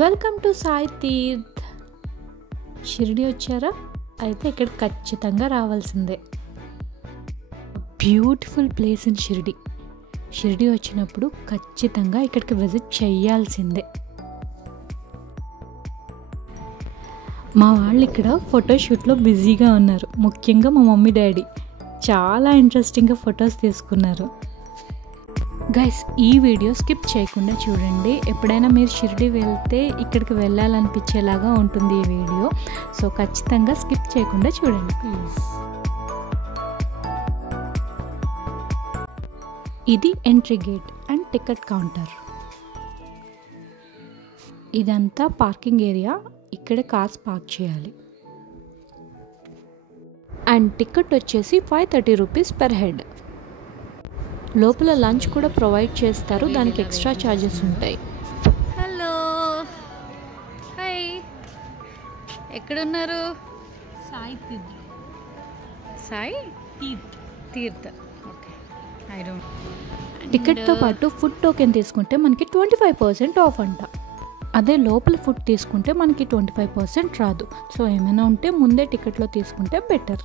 Welcome to Sai Tirth. Shirdi వచ్చారా? అయితే ఇక్కడ ఖచ్చితంగా రావాల్సిందే. Beautiful place in Shirdi. Shirdi వచ్చినప్పుడు ఖచ్చితంగా ఇక్కడికి విజిట్ చేయాల్సిందే. మా వాళ్ళు ఇక్కడ ఫోటోషూట్లో బిజీగా ఉన్నారు. ముఖ్యంగా మా మమ్మీ డాడీ చాలా ఇంట్రెస్టింగ్గా ఫొటోస్ తీసుకున్నారు. గైస్, ఈ వీడియో స్కిప్ చేయకుండా చూడండి. ఎప్పుడైనా మీరు షిరిడి వెళ్తే ఇక్కడికి వెళ్ళాలనిపించేలాగా ఉంటుంది ఈ వీడియో. సో ఖచ్చితంగా స్కిప్ చేయకుండా చూడండి ప్లీజ్. ఇది entry gate and ticket counter. ఇదంతా పార్కింగ్ ఏరియా. ఇక్కడ కార్స్ పార్క్ చేయాలి. అండ్ టికెట్ వచ్చేసి 530 రూపీస్ పర్ హెడ్. లోపల లంచ్ కూడా ప్రొవైడ్ చేస్తారు, దానికి ఎక్స్ట్రా ఛార్జెస్ ఉంటాయి. హలో, హాయ్, ఎక్కడున్నారు? Sai Tirth. Sai Tirth. Okay, I don't. టికెట్తో పాటు ఫుడ్ టోకెన్ తీసుకుంటే మనకి 25% ఆఫ్ అంట. అదే లోపల ఫుడ్ తీసుకుంటే మనకి 25% రాదు. సో ఏమైనా ఉంటే ముందే టికెట్లో తీసుకుంటే బెటర్.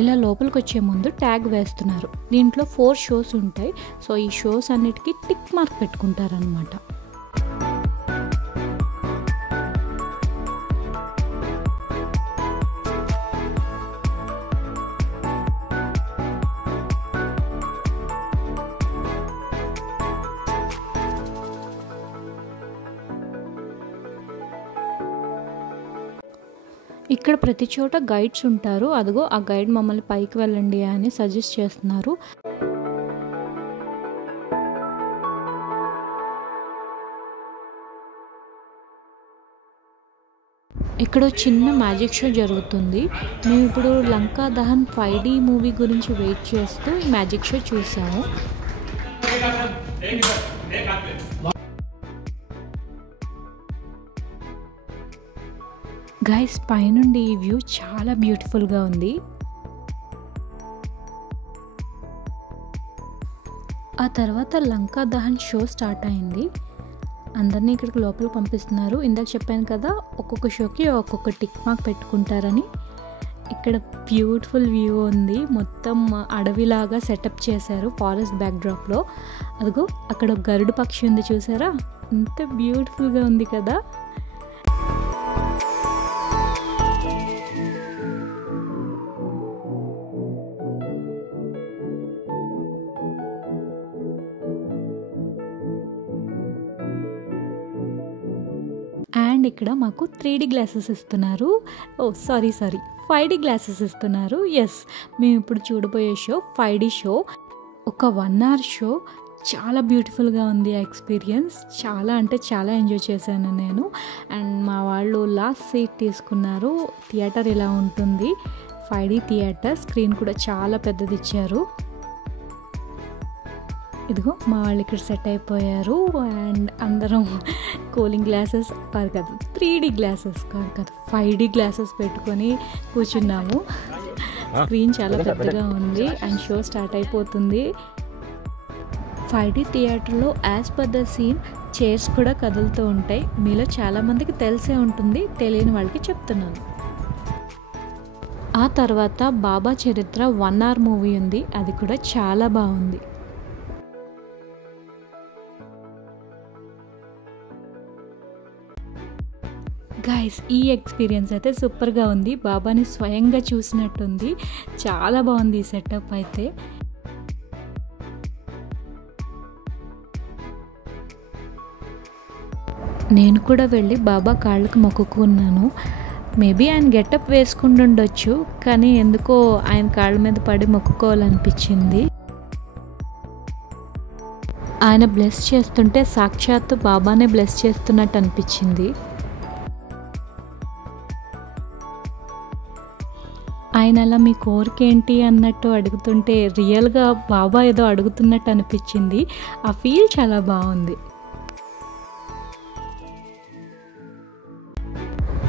ఇలా లోపలికి వచ్చే ముందు ట్యాగ్ వేస్తున్నారు. దీంట్లో 4 షోస్ ఉంటాయి. సో ఈ షోస్ అన్నిటికీ టిక్ మార్క్ పెట్టుకుంటారనమాట. ఇక్కడ ప్రతి చోట గైడ్స్ ఉంటారు. అదిగో ఆ గైడ్ మమ్మల్ని పైకి వెళ్ళండి అని సజెస్ట్ చేస్తున్నారు. ఇక్కడ చిన్న మ్యాజిక్ షో జరుగుతుంది. మేము ఇప్పుడు లంకా దహన్ 5D మూవీ గురించి వెయిట్ చేస్తూ ఈ మ్యాజిక్ షో చూసాము. గైస్, పైనుండి ఈ వ్యూ చాలా బ్యూటిఫుల్గా ఉంది. ఆ తర్వాత లంకా దహన్ షో స్టార్ట్ అయింది. అందరినీ ఇక్కడికి లోపలికి పంపిస్తున్నారు. ఇందాక చెప్పాను కదా, ఒక్కొక్క షోకి ఒక్కొక్క టిక్ మార్క్ పెట్టుకుంటారని. ఇక్కడ బ్యూటిఫుల్ వ్యూ ఉంది. మొత్తం అడవిలాగా సెటప్ చేశారు ఫారెస్ట్ బ్యాక్డ్రాప్లో. అదిగో అక్కడ గరుడు పక్షి ఉంది, చూసారా? ఎంత బ్యూటిఫుల్గా ఉంది కదా. అండ్ ఇక్కడ మాకు 3D గ్లాసెస్ ఇస్తున్నారు. సారీ 5D గ్లాసెస్ ఇస్తున్నారు. ఎస్, మేము ఇప్పుడు చూడబోయే షో 5D షో. ఒక 1 hour షో. చాలా బ్యూటిఫుల్గా ఉంది ఆ ఎక్స్పీరియన్స్. చాలా అంటే చాలా ఎంజాయ్ చేశాను నేను. అండ్ మా వాళ్ళు లాస్ట్ సీట్ తీసుకున్నారు. థియేటర్ ఇలా ఉంటుంది. 5D theatre. స్క్రీన్ కూడా చాలా పెద్దది ఇచ్చారు. ఇదిగో మా వాళ్ళు ఇక్కడ సెట్ అయిపోయారు. అండ్ అందరం కూలింగ్ గ్లాసెస్ కాదు 3D గ్లాసెస్ కాదు 5D గ్లాసెస్ పెట్టుకొని కూర్చున్నాము. స్క్రీన్ చాలా పెద్దగా ఉంది. అండ్ షో స్టార్ట్ అయిపోతుంది. 5D థియేటర్లో as per the scene chairs కూడా కదులుతూ ఉంటాయి. మీలో చాలామందికి తెలిసే ఉంటుంది, తెలియని వాళ్ళకి చెప్తున్నాను. ఆ తర్వాత బాబా చరిత్ర 1 hour మూవీ ఉంది. అది కూడా చాలా బాగుంది. గైస్, ఈ ఎక్స్పీరియన్స్ అయితే సూపర్గా ఉంది. బాబాని స్వయంగా చూసినట్టుంది. చాలా బాగుంది ఈ సెటప్ అయితే. నేను కూడా వెళ్ళి బాబా కాళ్ళకు మొక్కుకున్నాను. మేబీ ఆయన గెటప్ వేసుకుంటుండొచ్చు, కానీ ఎందుకో ఆయన కాళ్ళ మీద పడి మొక్కుకోవాలనిపించింది. ఆయన బ్లెస్ చేస్తుంటే సాక్షాత్తు బాబానే బ్లెస్ చేస్తున్నట్టు అనిపించింది. ఆయన అలా మీ కోరిక ఏంటి అన్నట్టు అడుగుతుంటే రియల్గా బాబా ఏదో అడుగుతున్నట్టు అనిపించింది. ఆ ఫీల్ చాలా బాగుంది.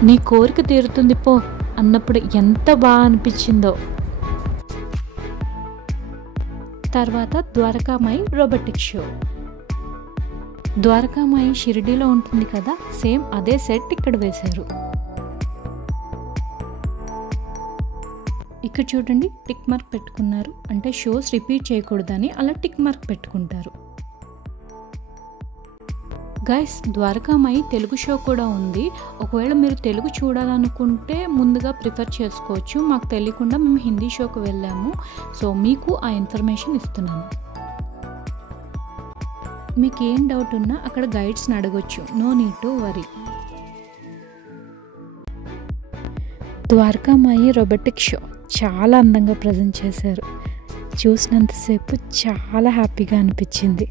నీ కోరిక తీరుతుంది పో అన్నప్పుడు ఎంత బాగా అనిపించిందో. తర్వాత ద్వారకామాయి రోబోటిక్ షో. ద్వారకామాయి షిరిడీలో ఉంటుంది కదా, సేమ్ అదే సెట్ ఇక్కడ వేశారు. ఇక్కడ చూడండి టిక్ మార్క్ పెట్టుకున్నారు, అంటే షోస్ రిపీట్ చేయకూడదని అలా టిక్ మార్క్ పెట్టుకుంటారు. గైస్, ద్వారకామాయి తెలుగు షో కూడా ఉంది. ఒకవేళ మీరు తెలుగు చూడాలనుకుంటే ముందుగా ప్రిఫర్ చేసుకోవచ్చు. మాకు తెలియకుండా మేము హిందీ షోకి వెళ్ళాము, సో మీకు ఆ ఇన్ఫర్మేషన్ ఇస్తున్నాను. మీకు ఏం డౌట్ ఉన్నా అక్కడ గైడ్స్ని అడగొచ్చు, no need to worry. Dwarakamai robotic show చాలా అందంగా ప్రజెంట్ చేశారు. చూసినంతసేపు చాలా హ్యాపీగా అనిపించింది.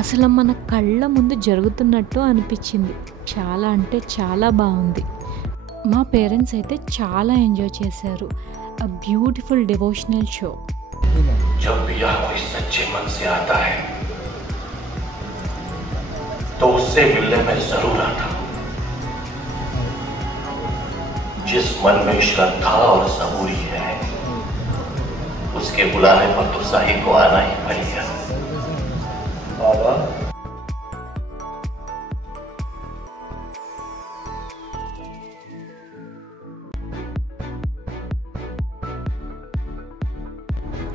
అసలు మన కళ్ళ ముందు జరుగుతున్నట్టు అనిపించింది. చాలా అంటే చాలా బాగుంది. మా పేరెంట్స్ అయితే చాలా ఎంజాయ్ చేశారు. A beautiful devotional show. जब भी यह कोई सच्चे मन से आता है तो उससे मिलने में जरूर आता हूं। जिस मन में श्रद्धा और सबूरी है उसके बुलाने पर तो साहिब को आना ही पड़ेगा। बाबा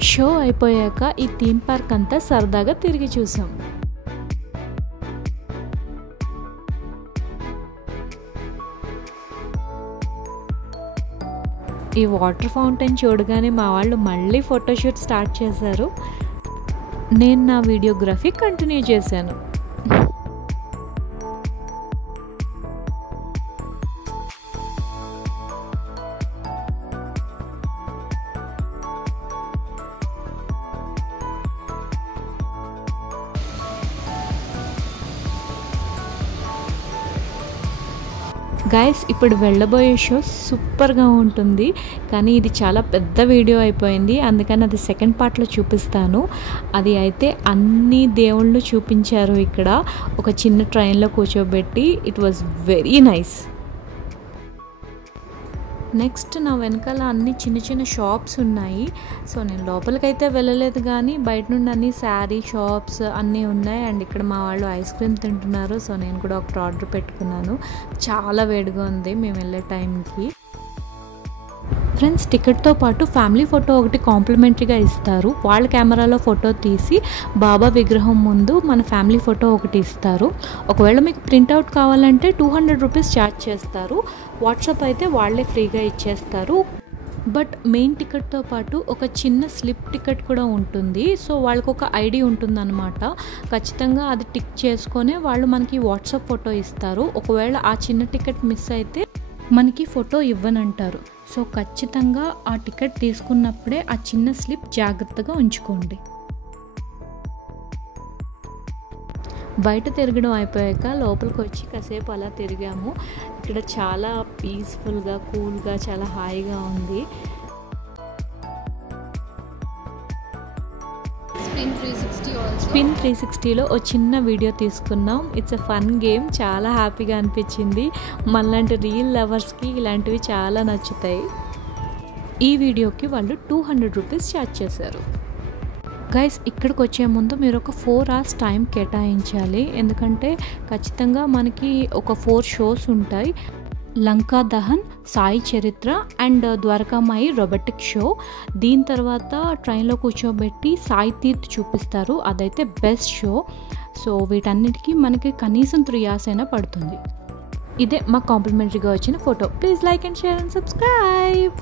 షో అయిపోయాక ఈ థీమ్ పార్క్ అంతా సరదాగా తిరిగి చూసాం. ఈ వాటర్ ఫౌంటైన్ చూడగానే మా వాళ్ళు మళ్ళీ ఫోటోషూట్ స్టార్ట్ చేశారు. నేను నా వీడియోగ్రఫీ కంటిన్యూ చేశాను. గైస్, ఇప్పుడు వెళ్ళబోయే షో సూపర్గా ఉంటుంది, కానీ ఇది చాలా పెద్ద వీడియో అయిపోయింది. అందుకని అది సెకండ్ పార్ట్లో చూపిస్తాను. అది అయితే అన్ని దేవుళ్ళు చూపించారు. ఇక్కడ ఒక చిన్న ట్రైన్లో కూర్చోబెట్టి it was very nice. Next నా వెనకాల అన్ని చిన్న చిన్న షాప్స్ ఉన్నాయి. సో నేను లోపలికైతే వెళ్ళలేదు, కానీ బయట నుండి అన్ని శారీ షాప్స్ అన్నీ ఉన్నాయి. అండ్ ఇక్కడ మా వాళ్ళు ఐస్ క్రీమ్ తింటున్నారు. సో నేను కూడా ఒకటి ఆర్డర్ పెట్టుకున్నాను. చాలా వేడిగా ఉంది మేము వెళ్ళే టైంకి. ఫ్రెండ్స్, టికెట్తో పాటు ఫ్యామిలీ ఫోటో ఒకటి కాంప్లిమెంటరీగా ఇస్తారు. వాళ్ళ కెమెరాలో ఫోటో తీసి బాబా విగ్రహం ముందు మన ఫ్యామిలీ ఫోటో ఒకటి ఇస్తారు. ఒకవేళ మీకు ప్రింట్అవుట్ కావాలంటే 200 రూపీస్ ఛార్జ్ చేస్తారు. వాట్సాప్ అయితే వాళ్ళే ఫ్రీగా ఇచ్చేస్తారు. బట్ మెయిన్ టికెట్తో పాటు ఒక చిన్న స్లిప్ టికెట్ కూడా ఉంటుంది. సో వాళ్ళకు ఒక ఐడి ఉంటుందన్నమాట. ఖచ్చితంగా అది టిక్ చేసుకొని వాళ్ళు మనకి వాట్సాప్ ఫోటో ఇస్తారు. ఒకవేళ ఆ చిన్న టికెట్ మిస్ అయితే మనకి ఫోటో ఇవ్వనంటారు. సో ఖచ్చితంగా ఆ టికెట్ తీసుకున్నప్పుడే ఆ చిన్న స్లిప్ జాగ్రత్తగా ఉంచుకోండి. బయట తిరగడం అయిపోయాక లోపలికి వచ్చి కాసేపు అలా తిరిగాము. ఇక్కడ చాలా పీస్ఫుల్గా, కూల్గా, చాలా హాయిగా ఉంది. స్పిన్ 360లో ఒక చిన్న వీడియో తీసుకున్నాం. It's a fun game. చాలా హ్యాపీగా అనిపించింది. మనలాంటి రీల్ లవర్స్కి ఇలాంటివి చాలా నచ్చుతాయి. ఈ వీడియోకి వాళ్ళు 200 రూపీస్ ఛార్జ్ చేశారు. గైస్, ఇక్కడికి వచ్చే ముందు మీరు ఒక 4 hours టైం కేటాయించాలి. ఎందుకంటే ఖచ్చితంగా మనకి ఒక 4 షోస్ ఉంటాయి. లంకా దహన్, సాయి చరిత్ర అండ్ ద్వారకామాయి రోబోటిక్ షో. దీని తర్వాత ట్రైన్లో కూర్చోబెట్టి సాయి తీర్థ్ చూపిస్తారు. అదైతే బెస్ట్ షో. సో వీటన్నిటికీ మనకి కనీసం 3 hours అయినా పడుతుంది. ఇదే మా కాంప్లిమెంటరీగా వచ్చిన photo. Please like and share and subscribe.